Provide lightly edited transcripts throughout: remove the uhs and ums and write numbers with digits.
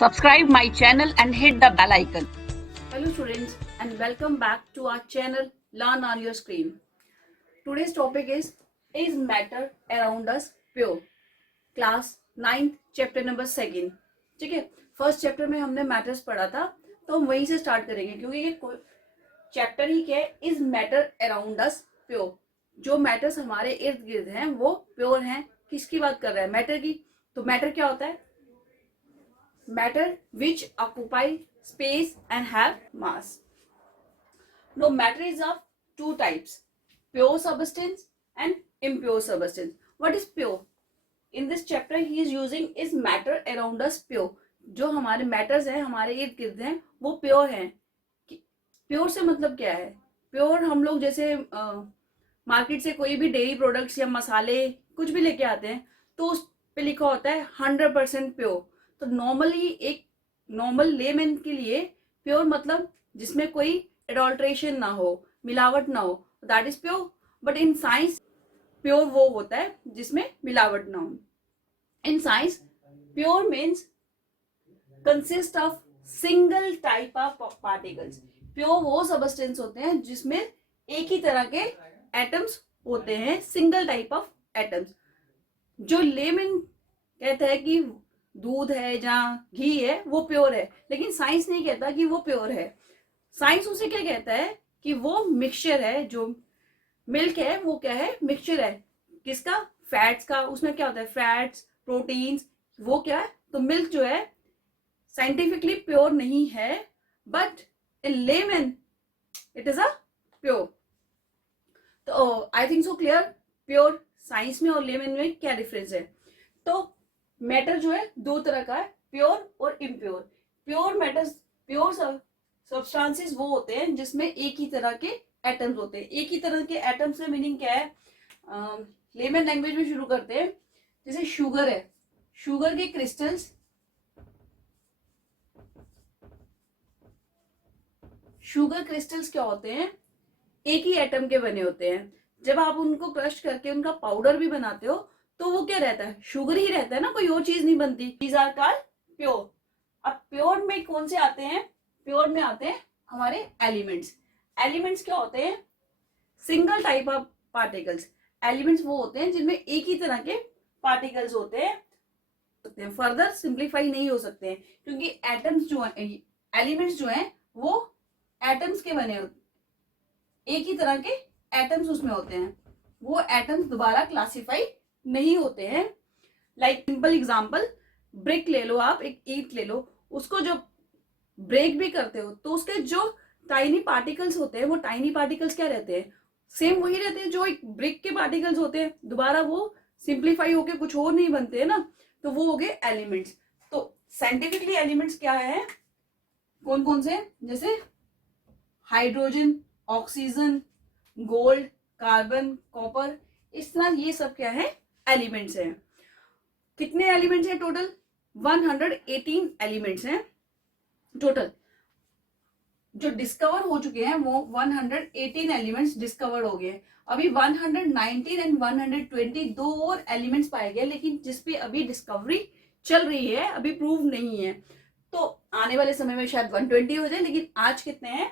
Subscribe my channel and hit the bell icon. Hello students and welcome back to our channel Learn on your screen. Today's topic is matter around us pure? Class 9th chapter number 2. ठीक है, first chapter में हमने matters पढ़ा था तो हम वहीं से स्टार्ट करेंगे क्योंकि ये चैप्टर ही क्या है, is matter around us pure? जो मैटर्स हमारे इर्द गिर्द हैं वो प्योर हैं। किसकी बात कर रहा है? मैटर की। तो मैटर क्या होता है? Matter which occupy space and have mass. Now matter is of two types, pure substance and impure substance. What is pure? In this chapter he is using is matter around us pure. जो हमारे matters हैं, हमारे इर्द गिर्द हैं, वो pure हैं। Pure से मतलब क्या है? प्योर हम लोग जैसे मार्केट से कोई भी डेयरी प्रोडक्ट्स या मसाले कुछ भी लेके आते हैं तो उस पे लिखा होता है 100% प्योर। तो नॉर्मली एक नॉर्मल लेमैन के लिए प्योर मतलब जिसमें कोई एडल्ट्रेशन ना हो, मिलावट ना हो, that is pure. But in science pure वो होता है जिसमें मिलावट ना हो। In science pure means consist of single type of particles. Pure वो सबस्टेंस होते हैं जिसमें एक ही तरह के एटम्स होते हैं, सिंगल टाइप ऑफ एटम्स। जो लेमैन कहता है कि दूध है जहाँ घी है वो प्योर है, लेकिन साइंस नहीं कहता कि वो प्योर है। साइंस उसे क्या कहता है कि वो मिक्सचर है। जो मिल्क है वो क्या है? मिक्सचर है। किसका? फैट्स का। उसमें क्या होता है? फैट्स, प्रोटीन्स, वो क्या है? तो मिल्क जो है साइंटिफिकली प्योर नहीं है, but in lemon it is a pure. तो I think so clear pure science में और लेमन में क्या डिफरेंस है। तो मैटर जो है दो तरह का है, प्योर और impure. Pure matters, pure substances वो होते हैं जिसमें एक ही तरह के एटम्स होते हैं। एक ही तरह के एटम्स से मीनिंग क्या है? लेमन लैंग्वेज में शुरू करते हैं। जैसे शुगर है, शुगर के क्रिस्टल्स, शुगर क्रिस्टल्स क्या होते हैं? एक ही एटम के बने होते हैं। जब आप उनको क्रश करके उनका पाउडर भी बनाते हो तो वो क्या रहता है? शुगर ही रहता है ना, कोई और चीज नहीं बनती। These are called pure. अब प्योर में कौन से आते हैं? प्योर में आते हैं हमारे एलिमेंट्स। एलिमेंट्स क्या होते हैं? Single type of particles. Elements वो होते हैं जिनमें एक ही तरह के पार्टिकल्स होते हैं। फर्दर सिंप्लीफाई नहीं हो सकते हैं क्योंकि एटम्स जो है, एलिमेंट्स जो हैं वो एटम्स के बने होते, एक ही तरह के एटम्स उसमें होते हैं। वो एटम्स दोबारा क्लासिफाई नहीं होते हैं। लाइक सिंपल एग्जांपल, ब्रिक ले लो आप, एक ईंट ले लो, उसको जब ब्रेक भी करते हो तो उसके जो टाइनी पार्टिकल्स होते हैं वो टाइनी पार्टिकल्स क्या रहते हैं? सेम वही रहते हैं जो एक ब्रिक के पार्टिकल्स होते हैं। दोबारा वो सिंप्लीफाई होके कुछ और नहीं बनते हैं ना, तो वो हो गए एलिमेंट्स। तो साइंटिफिकली एलिमेंट्स क्या है, कौन कौन से? जैसे hydrogen, oxygen, gold, carbon, copper, इस तरह ये सब क्या है? एलिमेंट्स हैं। कितने एलिमेंट्स हैं टोटल? 118 एलिमेंट्स हैं टोटल। जो डिस्कवर हो चुके हैं वो 118 एलिमेंट्स डिस्कवर हो गए। अभी 119 एंड 120 दो और एलिमेंट्स पाए गए, लेकिन जिसपे अभी डिस्कवरी चल रही है, अभी प्रूव नहीं है। तो आने वाले समय में शायद 120 हो जाए, लेकिन आज कितने हैं?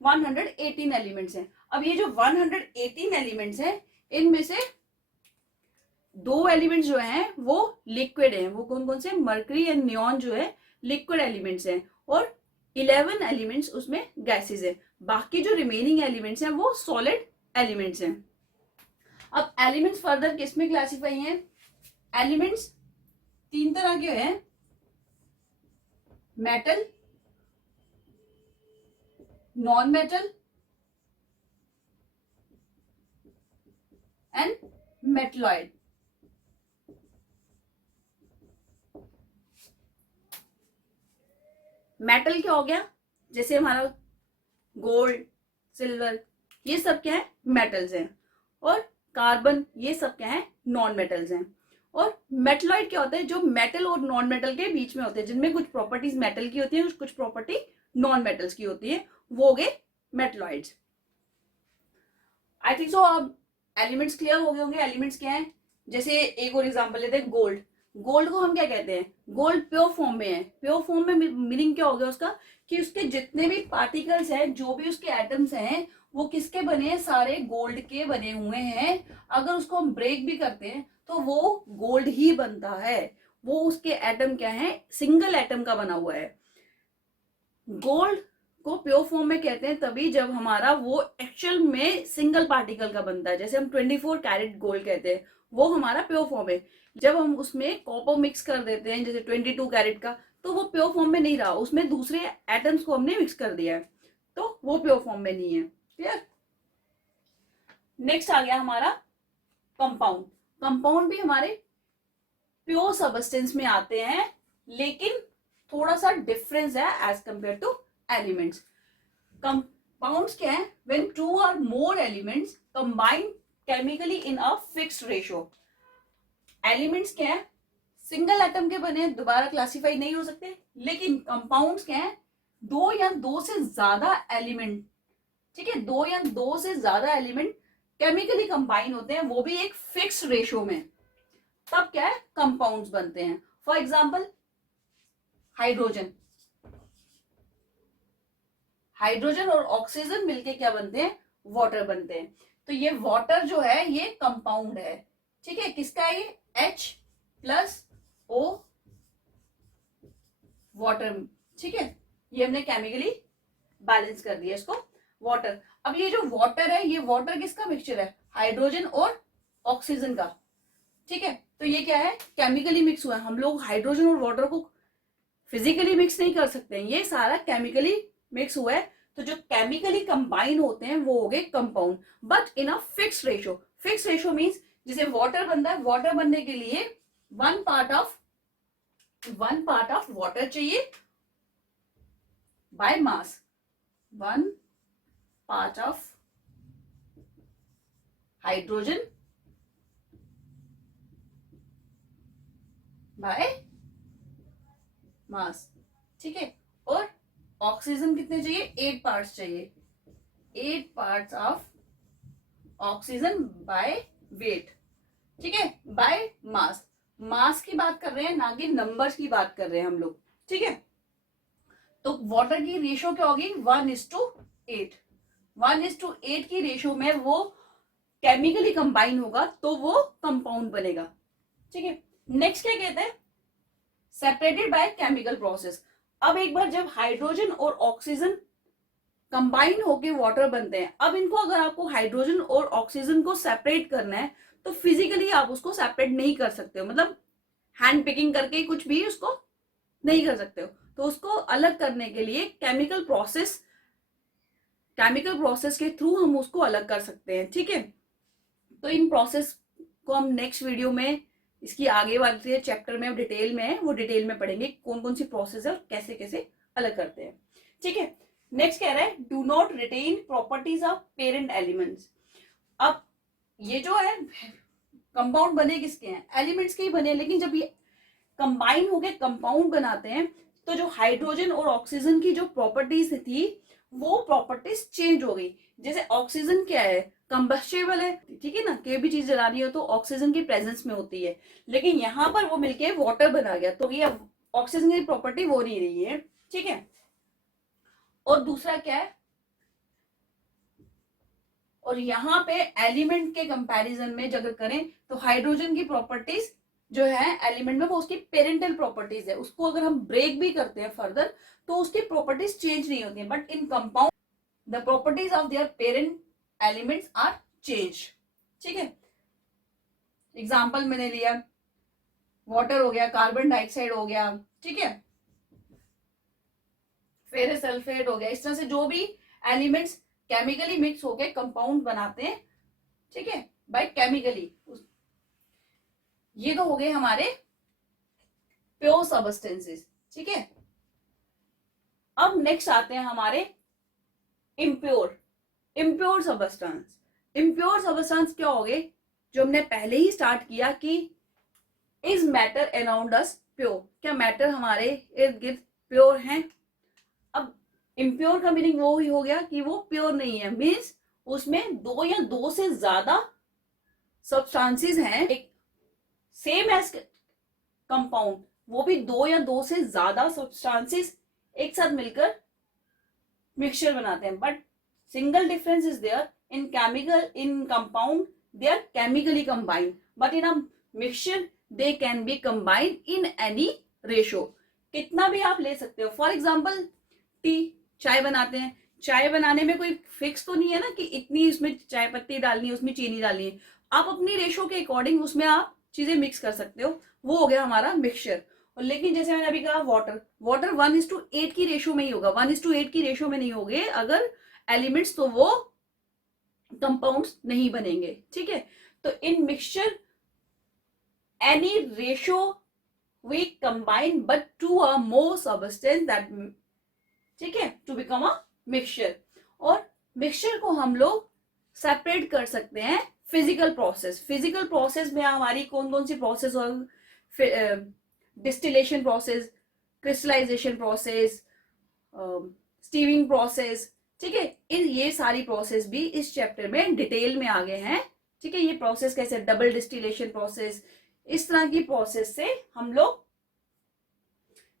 118 एलिमेंट्स हैं। अब ये जो 118 एलिमेंट्स हैं इनमें से दो एलिमेंट्स जो हैं वो लिक्विड हैं। वो कौन कौन से? मर्करी एंड नियॉन जो है लिक्विड एलिमेंट्स हैं, और 11 एलिमेंट्स उसमें गैसेस हैं। बाकी जो रिमेनिंग एलिमेंट्स हैं वो सॉलिड एलिमेंट्स हैं। अब एलिमेंट्स फर्दर किस में क्लासिफाई हैं? एलिमेंट्स तीन तरह के हैं, metal, non metal and metalloid. Metal क्या हो गया? जैसे हमारा गोल्ड, सिल्वर, ये सब क्या है? मेटल्स हैं। और कार्बन, ये सब क्या है? नॉन मेटल्स हैं। और मेटलॉइड क्या होता है? जो मेटल और नॉन मेटल के बीच में होते हैं, जिनमें कुछ प्रॉपर्टीज मेटल की होती है, कुछ प्रॉपर्टी नॉन मेटल्स की होती है, वो हो गए मेटलॉइड्स। आई थिंक सो अब एलिमेंट्स क्लियर हो गए होंगे। एलिमेंट्स क्या है? जैसे एक और एग्जांपल लेते हैं, गोल्ड। गोल्ड को हम क्या कहते हैं, गोल्ड प्योर फॉर्म में है। प्योर फॉर्म में मीनिंग क्या हो गया उसका, कि उसके जितने भी पार्टिकल्स हैं, जो भी उसके एटम्स हैं, वो किसके बने हैं, सारे गोल्ड के बने हुए हैं। अगर उसको हम ब्रेक भी करते हैं तो वो गोल्ड ही बनता है। वो उसके एटम क्या है, सिंगल एटम का बना हुआ है। गोल्ड को प्योर फॉर्म में कहते हैं तभी जब हमारा वो एक्चुअल में सिंगल पार्टिकल का बनता है। जैसे हम 24 कैरेट गोल्ड कहते हैं, वो हमारा प्योर फॉर्म है। जब हम उसमें कॉपर मिक्स कर देते हैं, जैसे 22 कैरेट का, तो वो प्योर फॉर्म में नहीं रहा, उसमें दूसरे एटम्स को हमने मिक्स कर दिया है, तो वो प्योर फॉर्म में नहीं है। क्लियर। नेक्स्ट आ गया हमारा कंपाउंड। कंपाउंड भी हमारे प्योर सबस्टेंस में आते हैं, लेकिन थोड़ा सा डिफरेंस है as compare to elements. Compounds क्या है, when two or more elements combine chemically in a fixed ratio. Elements क्या है, सिंगल एटम के बने, दोबारा क्लासिफाई नहीं हो सकते। लेकिन कंपाउंड्स क्या है, दो या दो से ज्यादा एलिमेंट, ठीक है, दो या दो से ज्यादा एलिमेंट केमिकली कंबाइन होते हैं, वो भी एक फिक्स्ड रेशियो में, तब क्या है, कंपाउंड्स बनते हैं। फॉर एग्जाम्पल हाइड्रोजन, हाइड्रोजन और ऑक्सीजन मिलके क्या बनते हैं, वाटर बनते हैं। तो ये वाटर जो है ये कंपाउंड है, ठीक है, किसका है ये, H+O वाटर, ठीक है, ये हमने केमिकली बैलेंस कर दिया इसको, वाटर। अब ये जो वाटर है, ये वाटर किसका मिक्सचर है, हाइड्रोजन और ऑक्सीजन का, ठीक है। तो ये क्या है, केमिकली मिक्स हुआ है। हम लोग हाइड्रोजन और वाटर को फिजिकली मिक्स नहीं कर सकते हैं, ये सारा केमिकली मिक्स हुआ है। तो जो केमिकली कंबाइन होते हैं वो हो गए compound, but in a fix ratio. Fix ratio means जैसे वाटर बनता है, वाटर बनने के लिए वन पार्ट ऑफ वाटर चाहिए by mass, one part of hydrogen by mass, ठीक है। और ऑक्सीजन कितने चाहिए, 8 पार्ट्स चाहिए, 8 parts of oxygen by weight, ठीक है, बाय मास। मास की बात कर रहे हैं, ना कि नंबर्स की बात कर रहे हैं हम लोग, ठीक है। तो वाटर की रेशियो क्या होगी, 1:8। 1:8 की रेशियो में वो केमिकली कंबाइन होगा तो वो कंपाउंड बनेगा, ठीक है। नेक्स्ट क्या कहते हैं, सेपरेटेड बाय केमिकल प्रोसेस। अब एक बार जब हाइड्रोजन और ऑक्सीजन कंबाइन होके वाटर बनते हैं, अब इनको अगर आपको हाइड्रोजन और ऑक्सीजन को सेपरेट करना है तो फिजिकली आप उसको सेपरेट नहीं कर सकते हो, मतलब हैंड पिकिंग करके कुछ भी उसको नहीं कर सकते हो। तो उसको अलग करने के लिए केमिकल प्रोसेस के थ्रू हम उसको अलग कर सकते हैं, ठीक है। तो इन प्रोसेस को हम नेक्स्ट वीडियो में, इसकी आगे वाले चैप्टर में डिटेल में है, वो डिटेल में पढ़ेंगे कौन कौन सी प्रोसेस है और कैसे कैसे अलग करते हैं, ठीक है। नेक्स्ट कह रहा है, do not retain properties of parent elements. अब ये जो है कंपाउंड बने किसके हैं, एलिमेंट्स के ही बने, लेकिन जब ये कंबाइन होके कंपाउंड बनाते हैं तो जो हाइड्रोजन और ऑक्सीजन की जो प्रॉपर्टीज थी वो प्रॉपर्टीज चेंज हो गई। जैसे ऑक्सीजन क्या है, कंबस्टेबल है, ठीक है ना, कोई भी चीज जलानी हो तो ऑक्सीजन की प्रेजेंस में होती है, लेकिन यहाँ पर वो मिलके वाटर बना गया, तो ये ऑक्सीजन की प्रॉपर्टी वो नहीं रही है, ठीक है। और दूसरा क्या है, और यहाँ पे एलिमेंट के कंपैरिजन में अगर करें तो हाइड्रोजन की प्रॉपर्टीज जो है एलिमेंट में, वो उसकी पेरेंटल प्रॉपर्टीज है, उसको अगर हम ब्रेक भी करते हैं फर्दर तो उसकी प्रॉपर्टीज चेंज नहीं होती है, but in compound the properties of their parent elements are change, ठीक है। एग्जाम्पल मैंने लिया, वाटर हो गया, कार्बन डाइऑक्साइड हो गया, ठीक है, फेरस सल्फेट हो गया, इस तरह से जो भी एलिमेंट्स केमिकली मिक्स होके कंपाउंड बनाते हैं, ठीक है, बाय केमिकली। ये तो हो गए हमारे प्योर सबस्टेंसेस, ठीक है। अब नेक्स्ट आते हैं हमारे इम्प्योर सबस्टेंस। इम्प्योर सबस्टेंस क्या हो गए, जो हमने पहले ही स्टार्ट किया कि is matter around us pure, क्या मैटर हमारे इर्द गिर्द प्योर हैं। अब इम्प्योर का मीनिंग वो ही हो गया कि वो प्योर नहीं है, मीन्स उसमें दो या दो से ज्यादा सब्सटेंसेस हैं, एक सेम एज कंपाउंड, वो भी 2 या 2 से ज्यादा सब्सटेंसेस एक साथ मिलकर मिक्सचर बनाते हैं. But single difference is there in chemical, in compound they are chemically combined, but in a mixture they can be combined in any ratio. कितना भी आप ले सकते हो. फॉर एग्जाम्पल टी, चाय बनाते हैं. चाय बनाने में कोई फिक्स तो नहीं है ना कि इतनी इसमें चाय पत्ती डालनी है, उसमें चीनी डालनी है. आप अपनी रेशो के अकॉर्डिंग उसमें आप चीजें मिक्स कर सकते हो. वो हो गया हमारा मिक्सचर. और लेकिन जैसे मैंने अभी कहा वाटर 1:8 की रेशो में ही होगा. 1:8 की रेशो में नहीं होंगे अगर एलिमेंट्स, तो वो कंपाउंड्स नहीं बनेंगे. ठीक है. तो in mixture any ratio we combine but to a more substance that, ठीक है, टू बिकम अ मिक्सचर. और मिक्सचर को हम लोग सेपरेट कर सकते हैं फिजिकल प्रोसेस. फिजिकल प्रोसेस में हमारी कौन कौन सी प्रोसेस हो, distillation process, crystallization process, stewing process. ठीक है. ये सारी प्रोसेस भी इस चैप्टर में डिटेल में आ गए हैं. ठीक है. ये प्रोसेस कैसे, डबल डिस्टिलेशन प्रोसेस, इस तरह की प्रोसेस से हम लोग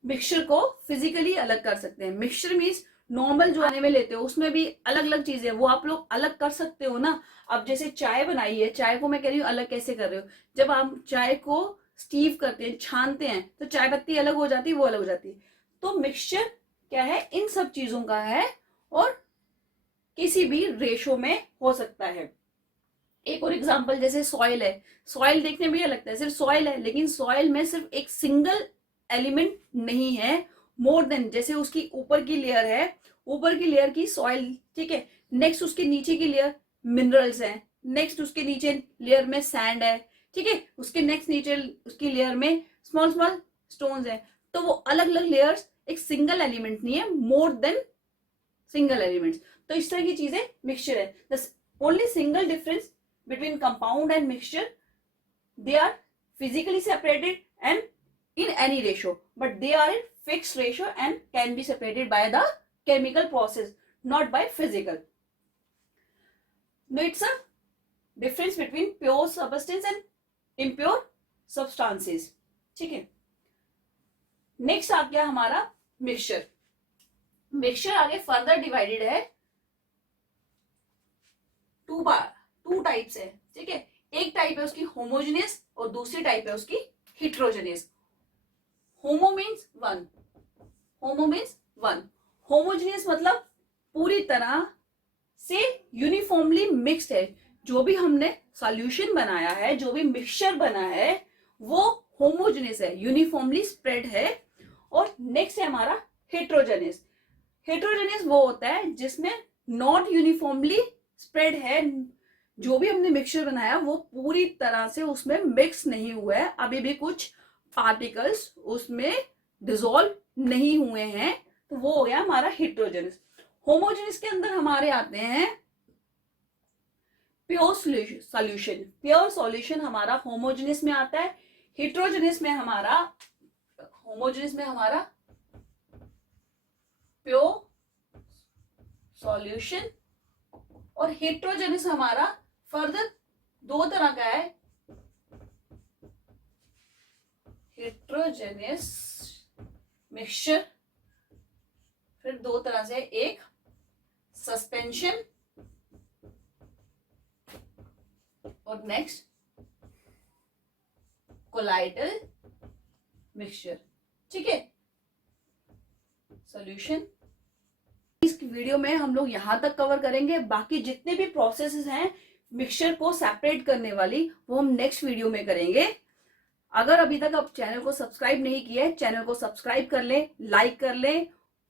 मिक्सचर को फिजिकली अलग कर सकते हैं. मिक्सचर मीन्स नॉर्मल जो आने में लेते हो उसमें भी अलग अलग चीजें, वो आप लोग अलग कर सकते हो ना. अब जैसे चाय बनाई है, चाय को मैं कह रही हूँ अलग कैसे कर रहे हो. जब आप चाय को स्टीव करते हैं, छानते हैं, तो चाय पत्ती अलग हो जाती है, वो अलग हो जाती है. तो मिक्सचर क्या है, इन सब चीजों का है और किसी भी रेशो में हो सकता है. एक और एग्जांपल जैसे सॉइल है. सॉइल देखने में क्या लगता है, सिर्फ सॉइल है, लेकिन सॉइल में सिर्फ एक सिंगल एलिमेंट नहीं है, मोर देन. जैसे उसकी ऊपर की लेयर है, ऊपर की लेयर की सॉइल, ठीक है. नेक्स्ट उसके नीचे की लेयर मिनरल्स है, नेक्स्ट उसके नीचे लेयर में सैंड है, ठीक है. उसके नेक्स्ट नीचे उसकी लेयर में स्मॉल स्मॉल स्टोन्स है. तो वो अलग अलग लेयर्स, एक सिंगल एलिमेंट नहीं है, मोर देन सिंगल एलिमेंट्स. तो इस तरह की चीजें मिक्सचर है. The only single difference between compound and mixture, they are physically separated and in any ratio, but they are in fixed ratio and can be separated by the chemical process, not by physical. Now it's a difference between pure substance and impure substances. ठीक है. Next आ गया हमारा mixture. Mixture आगे further divided है two types है. ठीक है. एक टाइप है उसकी होमोजेनियस और दूसरी टाइप है उसकी हिट्रोजेनियस. होमो मीन्स वन, होमोजेनियस मतलब पूरी तरह से यूनिफॉर्मली मिक्स्ड है. जो भी हमने सॉल्यूशन बनाया है, जो भी मिक्सचर बना है, वो होमोजेनियस है, यूनिफॉर्मली स्प्रेड है. और नेक्स्ट है हमारा हेट्रोजेनियस. हेट्रोजेनियस वो होता है जिसमें नॉट यूनिफॉर्मली स्प्रेड है. जो भी हमने मिक्सचर बनाया वो पूरी तरह से उसमें मिक्स नहीं हुआ है, अभी भी कुछ पार्टिकल्स उसमें डिसॉल्व नहीं हुए हैं. तो वो हो गया हमारा हेट्रोजेनियस. होमोजेनियस के अंदर हमारे आते हैं प्योर सॉल्यूशन. प्योर सॉल्यूशन हमारा होमोजेनियस में आता है. हेट्रोजेनियस में हमारा, होमोजेनियस में हमारा प्योर सॉल्यूशन और हेट्रोजेनियस हमारा फर्दर दो तरह का है. हेट्रोजेनियस मिक्सचर फिर दो तरह से, एक सस्पेंशन और नेक्स्ट कोलाइडल मिक्सचर. ठीक है. सॉल्यूशन इस वीडियो में हम लोग यहां तक कवर करेंगे. बाकी जितने भी प्रोसेसेस हैं मिक्सचर को सेपरेट करने वाली, वो हम नेक्स्ट वीडियो में करेंगे. अगर अभी तक आप चैनल को सब्सक्राइब नहीं किया है, चैनल को सब्सक्राइब कर लें, लाइक कर लें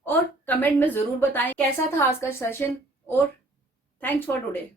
और कमेंट में जरूर बताएं कैसा था आज का सेशन. और थैंक्स फॉर टुडे.